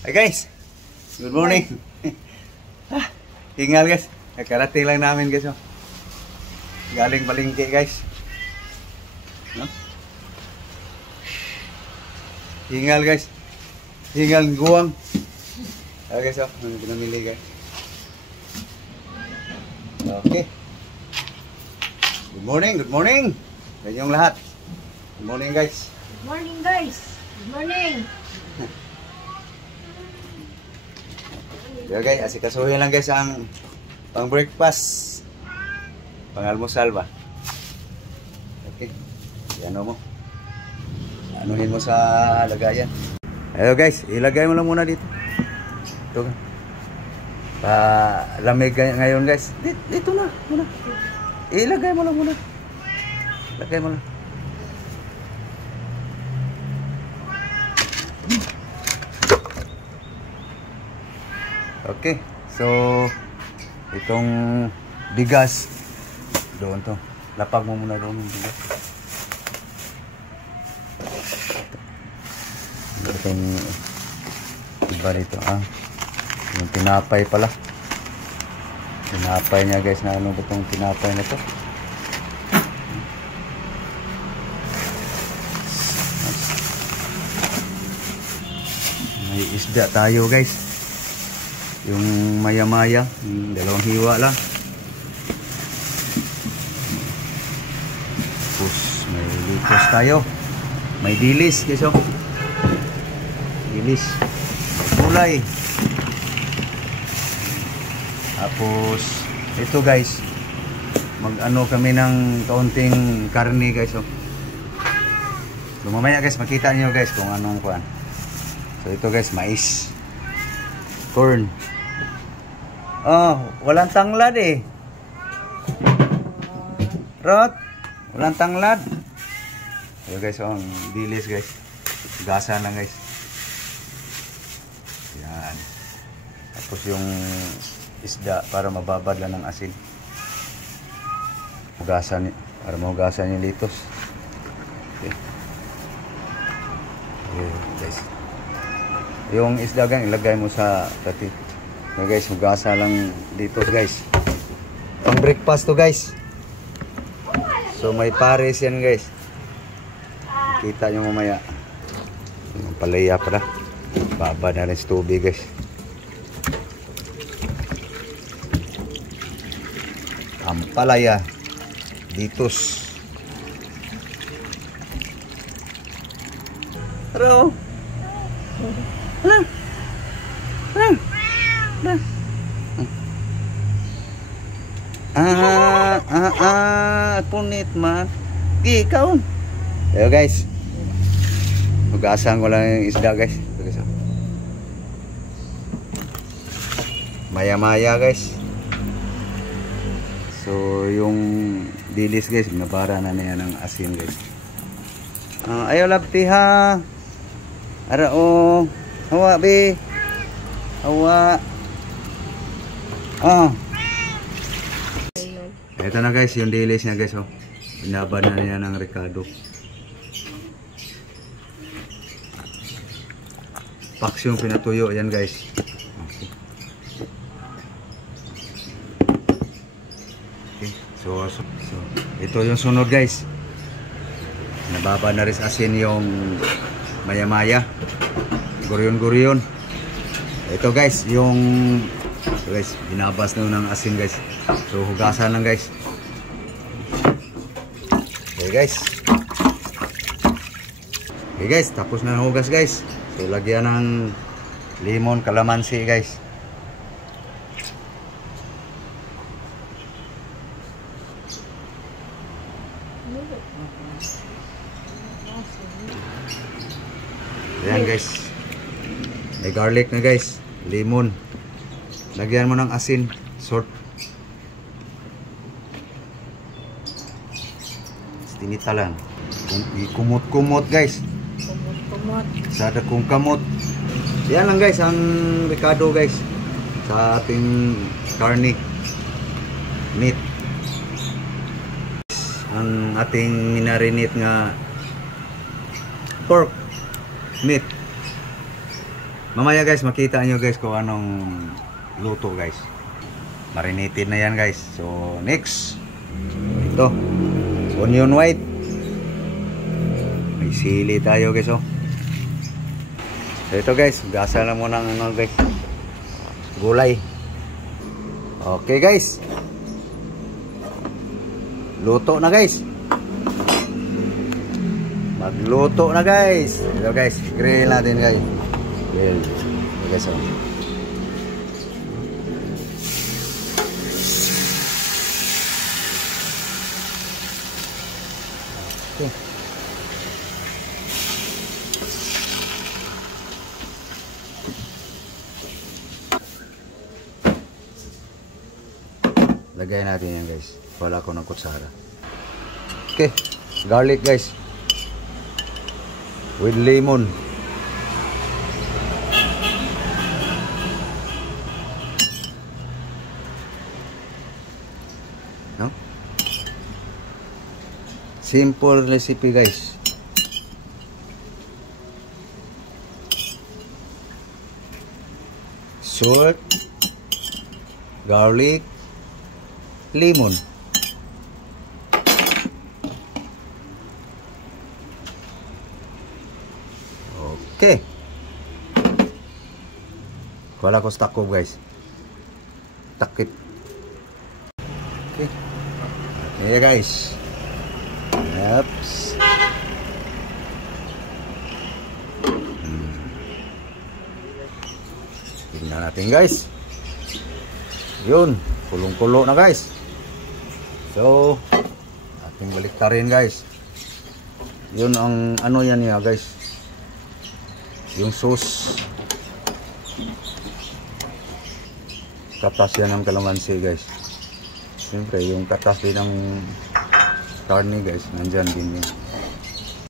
Hi guys, good morning. Hingal guys, nakarating lang namin guys. Oh. Galing palengke guys. No? Hingal guys, hingal guwang. Okay guys, ano pinamili guys. Okay. Good morning. Ganyong lahat. Good morning guys. Good morning guys. Good morning. Yeah guys, asikasuhin lang guys ang pang breakfast, pang almusal ba. Okay, ano mo, anuhin mo sa lagayan. Ayo guys, ilagay mo lang muna dito. Ito pa lamig ngayon guys. Dito na muna. Ilagay mo lang muna. Lagay mo lang. Okay, so itong bigas doon to. Lapag mo muna doon yung bigas. Itong iba dito, yung tinapay pala. Tinapay niya guys, na ano ba itong tinapay na to? May isda tayo guys. Yung maya-maya, dalawang hiwa lang. Tapos may litos tayo. May dilis, guys. Oh. Dilis. May gulay. Tapos ito guys, mag-ano kami ng kaunting karne guys. Oh. So mamaya guys, makita niyo guys kung anong kuan. So ito guys, mais. Corn. Walang tanglad eh. Rot, walang tanglad. Ayo guys, dilis guys. Gasa lang guys. Yan. Tapos yung isda para mababad lang ng asin. Hugasan, para mahugasan yung litos. Okay. Okay guys. Yung isda gang ilagay mo sa pati. So guys, hugasa lang dito guys. Pang breakfast to guys. So may pares yan guys. Kita nyo mamaya. Yung palaya pala. Baba na rin sa tubig guys. Ang palaya. Ditos. Hello. Hello. Punit man. Ikaw. Ayo guys. Hugasan ko lang yung isda guys. Maya-maya guys. So yung dilis guys, nabara na niya ng asin guys. Ayo labti ha. Ara o. Hawa be. Hawa. Ito na guys, yung dilis niya guys. Binabad na niya ng Ricardo. Paks yung pinatuyo yan guys. Okay. So ito yung sunod guys. Nababad na rin sa asin yung maya-maya. Guryon-guryon. Ito guys, yung guys, binabas na ng asin guys. So hugasan lang guys. Okay guys. Okay guys, tapos na hugas guys. So lagyan ng lemon, kalamansi guys. Ayan guys. May garlic na guys. Lemon. Lagyan mo ng asin. Salt. Tinita lang. Kumot-kumot guys. Kumot. Sa dakong kamot. Yan lang guys ang Ricardo guys. Sa ating karne. Meat. Ang ating minarinate nga pork meat. Mamaya guys, makita nyo guys kung anong luto guys. Marinated na yan guys. So next, ito, onion white. May sili tayo guys oh. So ito guys, gasa na muna ng ano guys, gulay. Okay guys, luto na guys. Magluto na guys. Ito guys, grill natin guys. Grill. Ito guys oh. Okay. Lagay natin yan guys. Wala ko ng kutsara. Okay. Garlic guys. With lemon. No? Simple recipe guys. Salt, garlic, lemon. Okay. Wala ko stock ko guys. Takip. Okay. Okay guys. Yaps. Tingnan natin guys. Yun. Kulong-kulo na guys. So, ating baliktarin guys. Yun ang ano yan niya guys. Yung sauce. Katas yan ng kalamansi guys. Siyempre yung katas din ng karne guys. Nandyan din yun.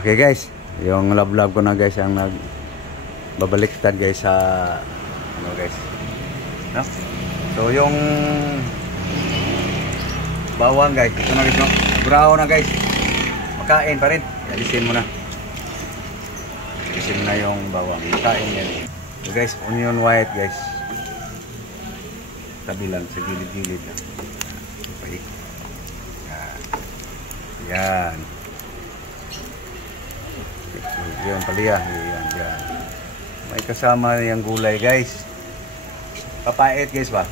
Okay guys. Yung love ko na guys ang nagbabaliktad guys sa ano guys. No? So yung bawang guys. Ito na guys no. Brown na guys. Makain pa rin. Alisin mo na. Alisin na yung bawang. Makain yan. So guys, onion white guys. Tabi lang sa gilid-gilid lang. Yan. Yan paliya. Yan, yan. May kasama yung gulay guys. Papait guys ba?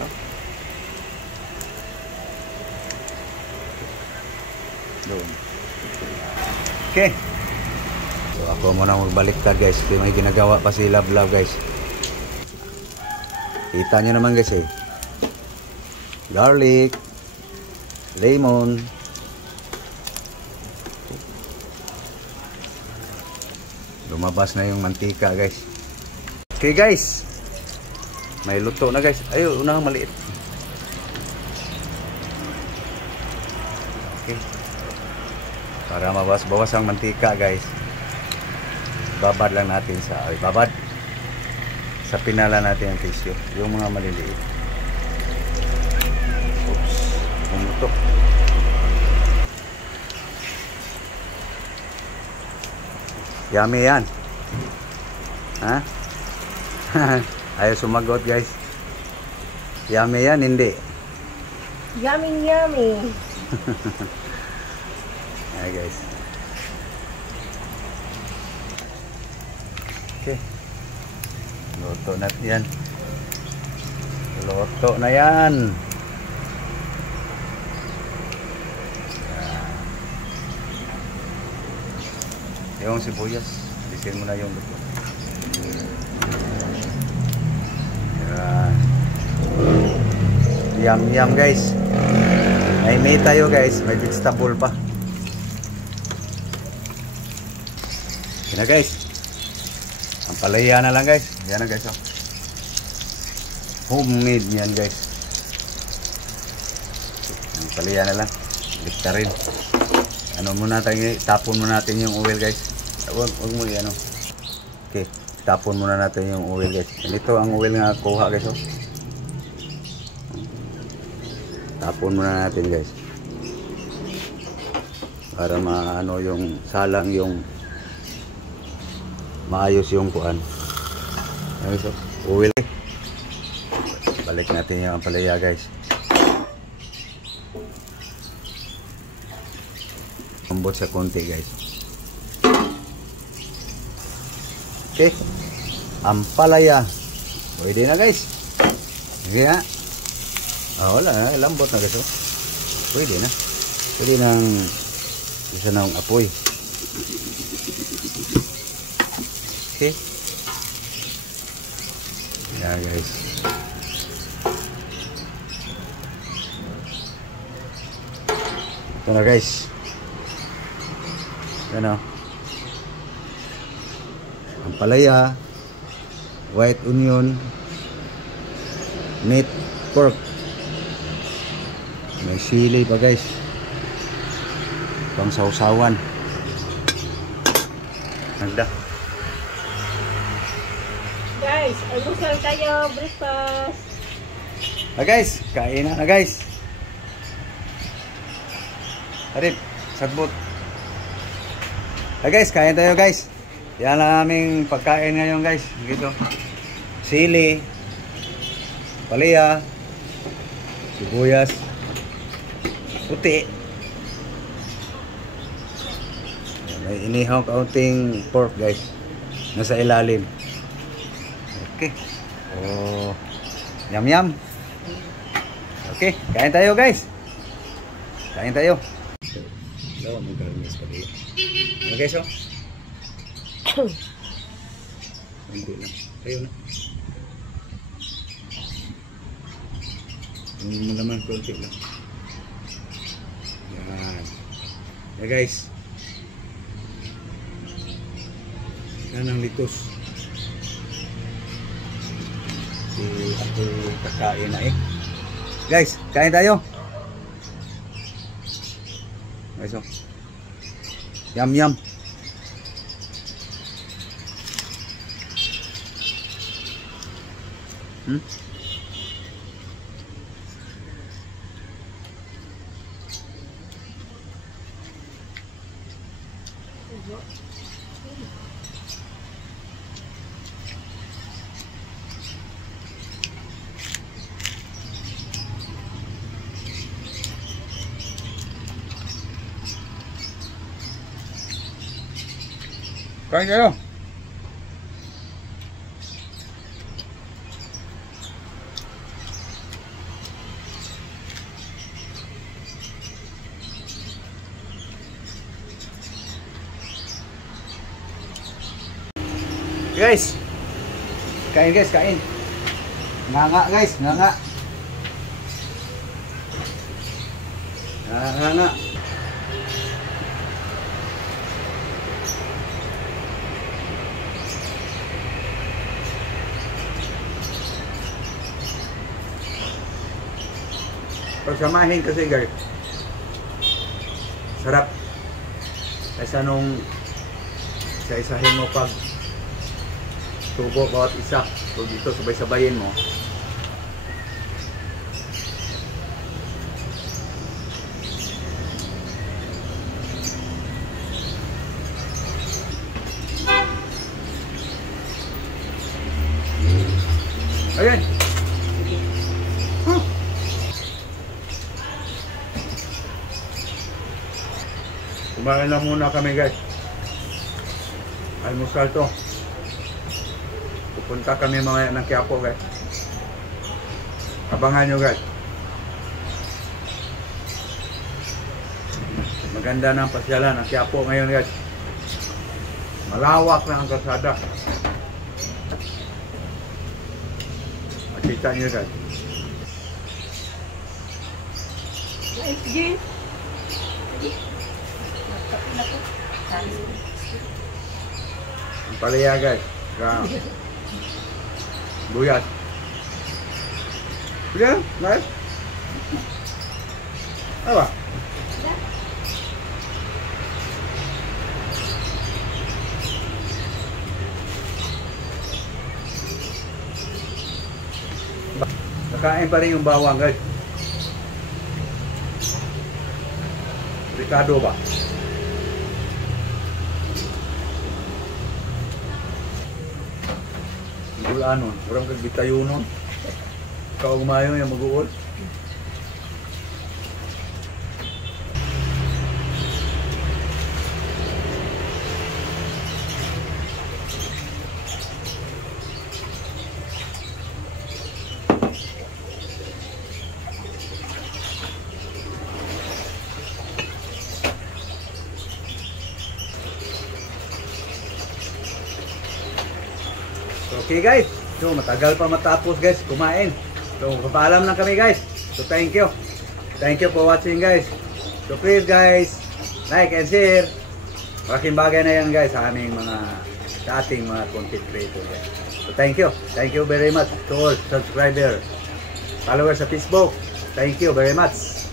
No? Doon. Okay. So ako muna magbaliktad guys. Kasi may ginagawa pa si Love guys. Kita nyo naman guys eh. Garlic. Lemon. Lumabas na yung mantika guys. Okay guys. May luto na guys. Ayun, unang maliit. Okay. Para mabawas-bawas ang mantika guys. Babad lang natin sa babad. Sa pinala natin ang tissue. Yung mga maliliit. Oops. Pumutok. Yummy yan. Ha? Ayaw sumagot guys. Yummy yan, hindi. Yummy, yummy. Ayan guys. Okay. Luto na yan. Luto na yan. Yung sibuyas, bisin mo na yung luto. Yan. Yum guys. May meat tayo guys, may vegetable pa. Yan na guys. Ang palaya na lang guys. Yan na guys oh. Homemade yan guys. Ang palaya na lang. Bigta rin. Ano muna tayo, tapon muna natin yung oil guys. Huwag mo yan oh. Okay, tapon muna natin yung oil guys. Ito ang oil nga kuha guys oh. Tapon muna natin guys. Para maano yung salang yung maayos yung kuan. So, oil. Balik natin yung ampalaya guys. Ambot sa konti guys. Okay. Ampalaya. Pwede na guys. Sige nga. Wala na. Lambot na guys. Oh. Pwede na. Pwede nang isa na ang apoy. Okay. Yeah guys. Ito na guys. Ano? Ampalaya, white onion, meat, pork. May sili pa guys. Pang sausawan. Nagda. Guys, almusal tayo, breakfast. Guys, kain na guys. Arip, sagbot. Guys, kain tayo guys. Yan ang aming pagkain ngayon guys. Dito. Sili, palaya, sibuyas, puti. May inihaw kaunting pork guys. Nasa ilalim. Okay. Oh, yum yum. Okay, kain tayo guys. Kain tayo. Daw mo garnis pa dito. Okay, so. Hindi na. Tayo na. Malaman konti lang. Yan. Yeah, guys. Yan ang litos. Ako kakain na eh. Guys, kain tayo. Guys, oh. Yum yum. Kain kayo. Guys. Kain guys, kain. Nganga guys, nganga. Nganga. Pagsamahin kasi guys, sarap kaysa nung isa-isahin mo pag tubo bawat isa. So dito sabay-sabayin mo. Ayan. Kumain lang muna kami guys. Almusal to. Pupunta kami mamaya ng Quiapo guys. Abangan nyo guys. Maganda ng pasyalan ng Quiapo ngayon guys. Malawak na ang kalsada. Makita nyo guys. SG. Ang palaya guys. Buyat. Sige, guys. Apa? Nakain pa rin yung bawang guys. Ricardo ba? Ulanon, orang kagbitayo nun. Kaumayo yung mag-uol. Okay guys, so matagal pa matapos guys kumain. So papaalam lang kami guys. So thank you. Thank you for watching guys. So please guys, like and share. Malaking bagay na yan guys sa aming sa ating mga content creator guys. So thank you. Thank you very much to all subscribers, followers sa Facebook. Thank you very much.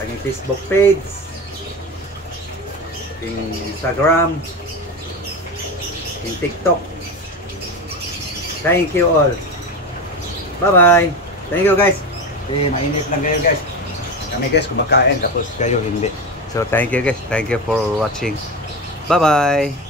Aking Facebook page, aking Instagram, aking TikTok. Thank you all. Bye-bye. Thank you guys. Mainit lang kayo guys. Kami guys kumakain tapos kayo hindi. So thank you guys. Thank you for watching. Bye-bye.